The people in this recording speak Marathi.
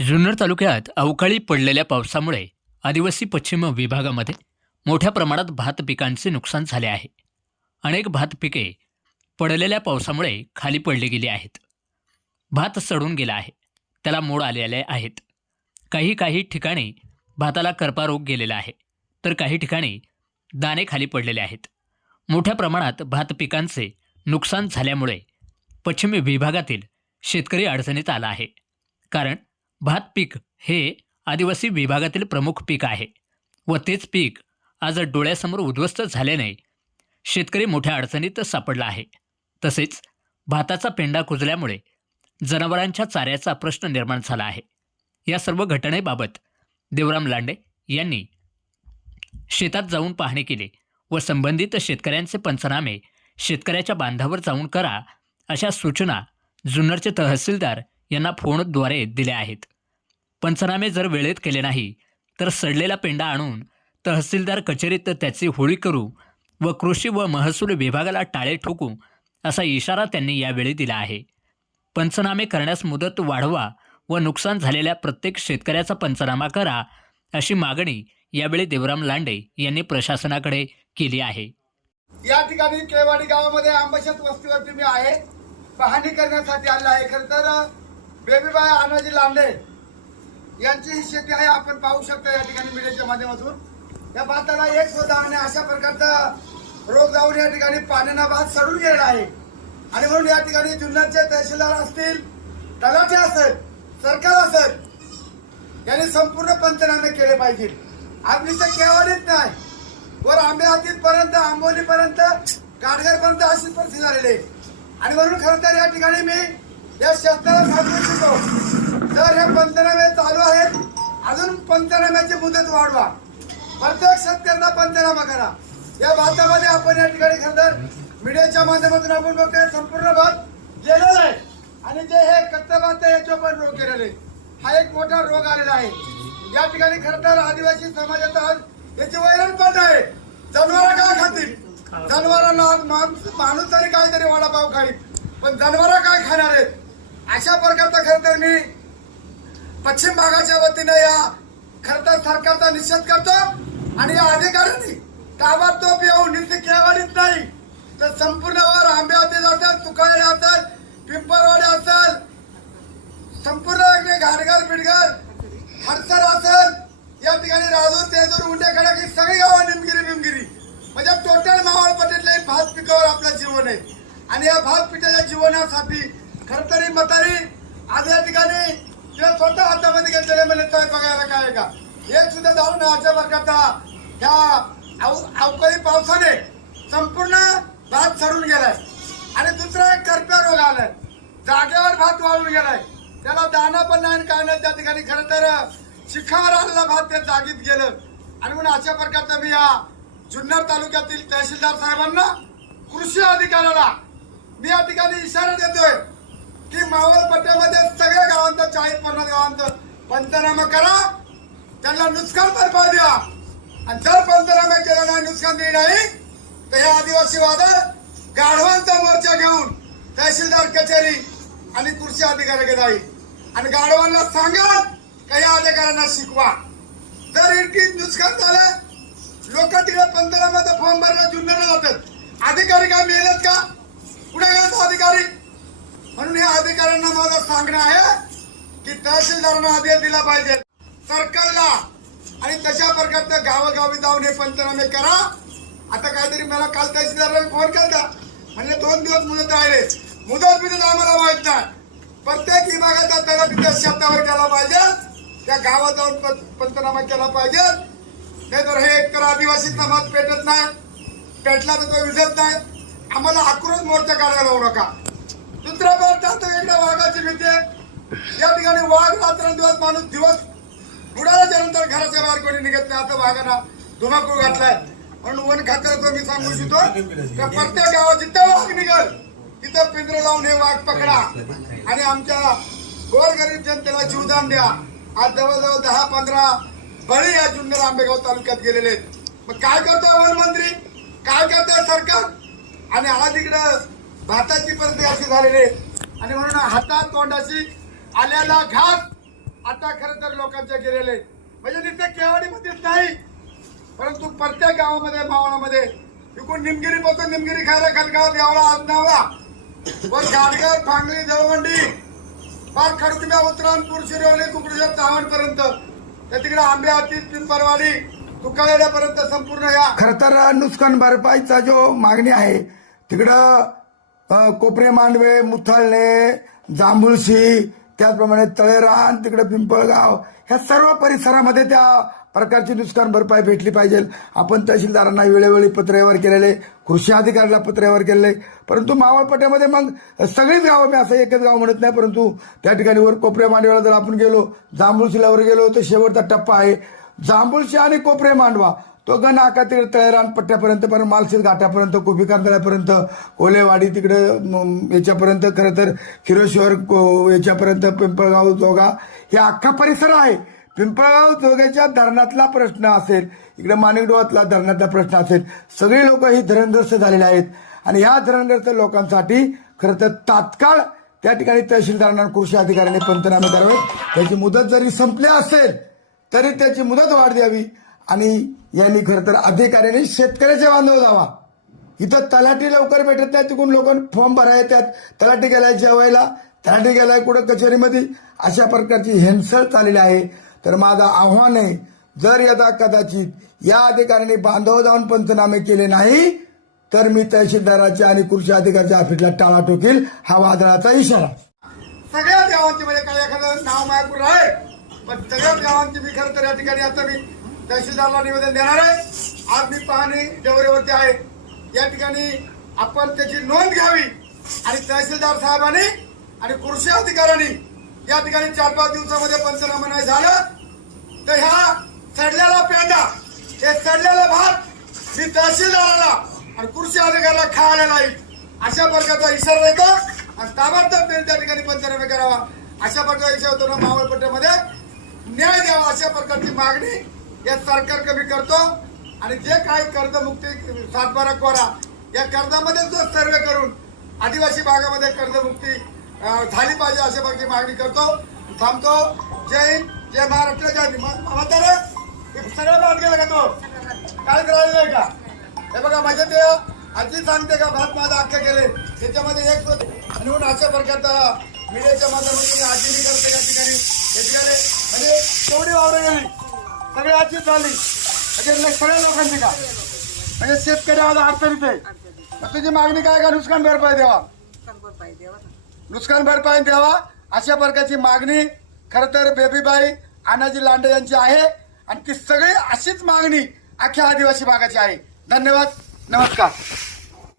जुन्नर तालुक्यात अवकाळी पडलेल्या पावसामुळे आदिवासी पश्चिम विभागामध्ये मोठ्या प्रमाणात भात पिकांचे नुकसान झाले आहे. अनेक भात पिके पडलेल्या पावसामुळे खाली पडली गेली आहेत. भात सडून गेला आहे. त्याला मोड आलेले आहेत. काही काही ठिकाणी भाताला करपा रोग गेलेला आहे. तर काही ठिकाणी दाणे खाली पडलेले आहेत. मोठ्या प्रमाणात भात पिकांचे नुकसान झाल्यामुळे पश्चिम विभागातील शेतकरी अडचणीत आला आहे. कारण भात पीक हे आदिवासी विभागातील प्रमुख पीक आहे व तेच पीक आज डोळ्यासमोर उद्ध्वस्त झाल्याने शेतकरी मोठ्या अडचणीत सापडला आहे. तसेच भाताचा पेंडा कुजल्यामुळे जनावरांच्या चाऱ्याचा प्रश्न निर्माण झाला आहे. या सर्व घटनेबाबत देवराम लांडे यांनी शेतात जाऊन पाहणी केली व संबंधित शेतकऱ्यांचे पंचनामे शेतकऱ्याच्या बांधावर जाऊन करा अशा सूचना जुन्नरचे तहसीलदार यांना फोनद्वारे दिले आहेत. पंचनामे जर वेळेत केले नाही तर सडलेला पेंडा आणून तहसीलदार कचेरीत त्याची होळी करू व कृषी व महसूल विभागाला टाळे ठोकू असा इशारा त्यांनी यावेळी दिला आहे. पंचनामे करण्यास मुदत वाढवा व नुकसान झालेल्या प्रत्येक शेतकऱ्याचा पंचनामा करा अशी मागणी यावेळी देवराम लांडे यांनी प्रशासनाकडे केली आहे. या ठिकाणी केवाडी गावामध्ये आंबशत वस्तीवरती मी आहे. पाहणी करण्यासाठी आले आहे. खर तर बेबीबाई आनाजी लांडे यांची ही शेती आहे. आपण पाहू शकता या ठिकाणी मीडियाच्या माध्यमातून. या भाताला एक सुद्धा आणि अशा प्रकारचा रोग जाऊन या ठिकाणी पाण्यानं भात सडून गेलेला आहे. आणि म्हणून या ठिकाणी जुन्नरचे तहसीलदार असतील तलाठे असेल सरकार असेल यांनी संपूर्ण पंचनामे केले पाहिजेत. आपली तर केवळीच नाही. वर आंबे हातीत पर्यंत आंबोली पर्यंत गाडगर पर्यंत अशी परिस्थिती झालेली आहे. आणि म्हणून खरं तर या ठिकाणी मी या शासनाला सांगू इच्छितो. तर हे पंचनामे चालू आहेत. अजून पंचनाम्याची मुदत वाढवा. प्रत्येक शेतकऱ्यांना पंचनामा करा. या भारतामध्ये आपण या ठिकाणी खरंतर मीडियाच्या माध्यमातून आपण बघतोय संपूर्ण भात गेलेला आहे. आणि जे हे कच्चा भात आहे याच्यावर पण रोग गेलेले हा एक मोठा रोग आलेला आहे. या ठिकाणी खरं तर आदिवासी समाजात आज याची वैरण पण आहे. जनावर काय खातील. जनावरांना आज माणूस माणूस तरी काहीतरी वाडापाव खाईल. पण जनावर काय खाणार आहेत? अशा प्रकारचा खर तर मी पश्चिम भागाच्या वतीनं या खरं तर सरकारचा निषेध करतो आणि या अधिकाऱ्यांनी ताबडतोब येऊन नुसती खेळवाडीत नाही. तर संपूर्ण वर आंबे असेल असेल तुकाळे असेल पिंपरवाडी असेल संपूर्ण घाटघर बिडघर हडसर असेल या ठिकाणी राजूर तेजूर उंडे की सगळी गावं निमगिरी बिमगिरी. म्हणजे टोटल मावळ पटेल भात पिकावर आपलं जीवन आहे. आणि या भात पिकाच्या जीवनासाठी खरतरी तरी म्हातारी आज या ठिकाणी जे स्वतः हातामध्ये घेतलेले म्हणजे काय बघायला काय का? हे सुद्धा जाऊन ना वर्गाचा प्रकारचा अव- अवकाळी पावसाने संपूर्ण भात सरून गेलाय. आणि दुसरा एक करप्या रोग आलाय. जागेवर भात वाळून गेलाय. त्याला दाना पण नाही आणि काय नाही त्या ठिकाणी खरं तर शिखावर आलेला भात त्या जागीत गेलं. आणि म्हणून अशा प्रकारचा मी या जुन्नर तालुक्यातील तहसीलदार साहेबांना कृषी अधिकाऱ्याला मी या ठिकाणी इशारा देतोय. की मावळ पट्ट्यामध्ये सगळ्या गावांचं चाळीस पन्नास गावांचं पंचनामा करा. त्यांना नुकसान भरपाई द्या. आणि जर पंचनामा केला नाही नुकसान दिली नाही तर हे आदिवासी वादळ गाढवांचा मोर्चा घेऊन तहसीलदार कचेरी आणि कृषी अधिकाऱ्याकडे जाईल. आणि गाढवांना सांगा का या अधिकाऱ्यांना शिकवा. जर इतकी नुकसान झालं लोक तिकडे पंचनामाचा फॉर्म भरायला जुन्नर जातात अधिकारी काय मिळत का? कुठे गेला अधिकारी? म्हणून या अधिकाऱ्यांना माझं सांगणं आहे की तहसीलदारांना आदेश दिला पाहिजे. सरकारला आणि तशा प्रकारचं गावोगावी जाऊन हे पंचनामे करा. आता काहीतरी मला काल तहसीलदाराला फोन केला म्हणजे दोन दिवस मुदत राहिले. मुदत बिदत आम्हाला माहीत नाही. प्रत्येक विभागाचा त्याला तिथे शब्दावर केला पाहिजे. त्या गावात जाऊन पंचनामा केला पाहिजे. नाही तर हे एकतर आदिवासी समाज पेटत नाही. पेटला तर तो विजत नाही. आम्हाला आक्रोश मोर्चा काढायला लावू नका. दुसरा जातो एकदा वाघाची भीती. आहे. या ठिकाणी वाघ रात्रंदिवस माणूस दिवस बुडाल्याच्या नंतर घराच्या बाहेर कोणी निघत नाही. आता वाघांना धुमाकूळ घातलाय. म्हणून वन खात्याचं मी सांगू इच्छितो त्या प्रत्येक गावात जिथे वाघ निघल तिथं पिंजरं लावून हे वाघ पकडा. आणि आमच्या गोरगरीब जनतेला जीवदान द्या. आज जवळजवळ दहा पंधरा बळी या जुन्नर आंबेगाव तालुक्यात गेलेले आहेत. मग काय करतोय वनमंत्री? काय करतोय सरकार? आणि आज इकडं भाताची परिस्थिती अशी झालेली आहे. आणि म्हणून हातात तोंडाशी आल्याला घास. आता खरं तर लोकांच्या गेलेले म्हणजे तिथे केवाडीमध्येच नाही. परंतु प्रत्येक गावामध्ये मावळामध्ये इकडून निमगिरी पासून निमगिरी खायला खलगाव देवळा आजनावळा वर गाडगर फांगली जळवंडी पार खडकुब्या उतरान शिरवली कुकडीच्या चावणपर्यंत त्या तिकडे आंबे हाती पिंपरवाडी तुकाळेड्यापर्यंत संपूर्ण या. खर तर नुकसान भरपाईचा जो मागणी आहे तिकडं कोपरे मांडवे मुथळणे जांभुळशी त्याचप्रमाणे तळेरान तिकडे पिंपळगाव ह्या सर्व परिसरामध्ये त्या प्रकारची नुकसान भरपाई भेटली पाहिजे. आपण तहसीलदारांना वेळोवेळी पत्रेवर केलेले कृषी अधिकाऱ्याला पत्रेवर केलेले. परंतु मावळपट्ट्यामध्ये मग सगळीच गावं मी असं एकच गाव म्हणत नाही परंतु त्या ठिकाणी वर कोपरे मांडव्याला जर आपण गेलो जांभूळशीलावर गेलो तर शेवटचा टप्पा आहे. जांभूळशी आणि कोपरे मांडवा तो गण आका तळेरान पट्ट्यापर्यंत पर्यंत मालशेत घाटापर्यंत कोपी कांदळ्यापर्यंत कोलेवाडी तिकडे याच्यापर्यंत खरं तर हिरोश्वर को- याच्यापर्यंत पिंपळगाव जोगा हे अख्खा परिसर आहे. पिंपळगाव जोग्याच्या धरणातला प्रश्न असेल इकडे माणिकडोहातला धरणातला प्रश्न असेल सगळी लोक ही धरणग्रस्त झालेले आहेत. आणि ह्या धरणग्रस्त लोकांसाठी खरं तर तात्काळ त्या ठिकाणी तहसीलदारांना कृषी अधिकाऱ्यांनी पंचनामे करावे त्याची मुदत जरी संपली असेल तरी त्याची मुदत वाढ द्यावी. आणि यांनी खरं तर अधिकाऱ्यांनी शेतकऱ्याच्या बांधव जावा. इथं तलाठी लवकर भेटत नाही तिकडून लोक फॉर्म भराय येतात तलाठी गेलाय जेवायला तलाठी गेलाय कुठं कचेरीमध्ये? अशा प्रकारची हेनसळ चाललेली आहे. तर माझं आव्हान आहे जर यदा कदाचित या अधिकाऱ्यांनी बांधव जाऊन पंचनामे केले नाही तर मी तहसीलदाराच्या आणि कृषी अधिकाऱ्याच्या ऑफिसला टाळा ठोकील. हा वादळाचा इशारा. सगळ्या गावांची म्हणजे काय एखादं नाव मायापूर आहे? पण सगळ्या गावांची मी खरं तर या ठिकाणी आता मी तहसीलदारला निवेदन देणार आहे. आज मी पाहणी दौऱ्यावरती आहे. या ठिकाणी आपण त्याची नोंद घ्यावी. आणि तहसीलदार साहेबांनी आणि कृषी अधिकाऱ्यांनी या ठिकाणी चार पाच दिवसामध्ये पंचनामा नाही झालं. तर ह्या सडलेला पेंडा हे सडलेला भात मी तहसीलदाराला आणि कृषी अधिकाऱ्याला खायला नाही. अशा प्रकारचा इशारा देतो. आणि ताबडतोब त्या ठिकाणी पंचनामे करावा. अशा प्रकारचा इशारा होतो ना मावळपट्ट्यामध्ये. न्याय द्यावा अशा प्रकारची मागणी या सरकार कमी करतो आणि जे काही कर्जमुक्ती सातबारा कोरा या कर्जामध्ये जो सर्वे करून आदिवासी भागामध्ये कर्जमुक्ती झाली पाहिजे अशा प्रकारची मागणी करतो. थांबतो. जय हिंद जय महाराष्ट्र जय हिंद. हे सगळं भात गेलं का तो? काय करायला नाही का? हे बघा माझे ते आजी सांगते का भात माझा अख्खे गेले. त्याच्यामध्ये एक आणि म्हणून अशा प्रकारचा मीडियाच्या माध्यमातून आजीनी करते या ठिकाणी. म्हणजे तेवढी वावरं गेली. सगळी आजी झाली म्हणजे सगळ्या लोकांची का? म्हणजे शेतकरी आज अडचणीत आहे तुझी मागणी काय का? नुकसान भरपाई द्यावा. नुकसान भरपाई द्यावा. अशा प्रकारची मागणी खर तर बेबीबाई आनाजी लांडे यांची आहे. आणि ती सगळी अशीच मागणी अख्ख्या आदिवासी भागाची आहे. धन्यवाद. नमस्कार.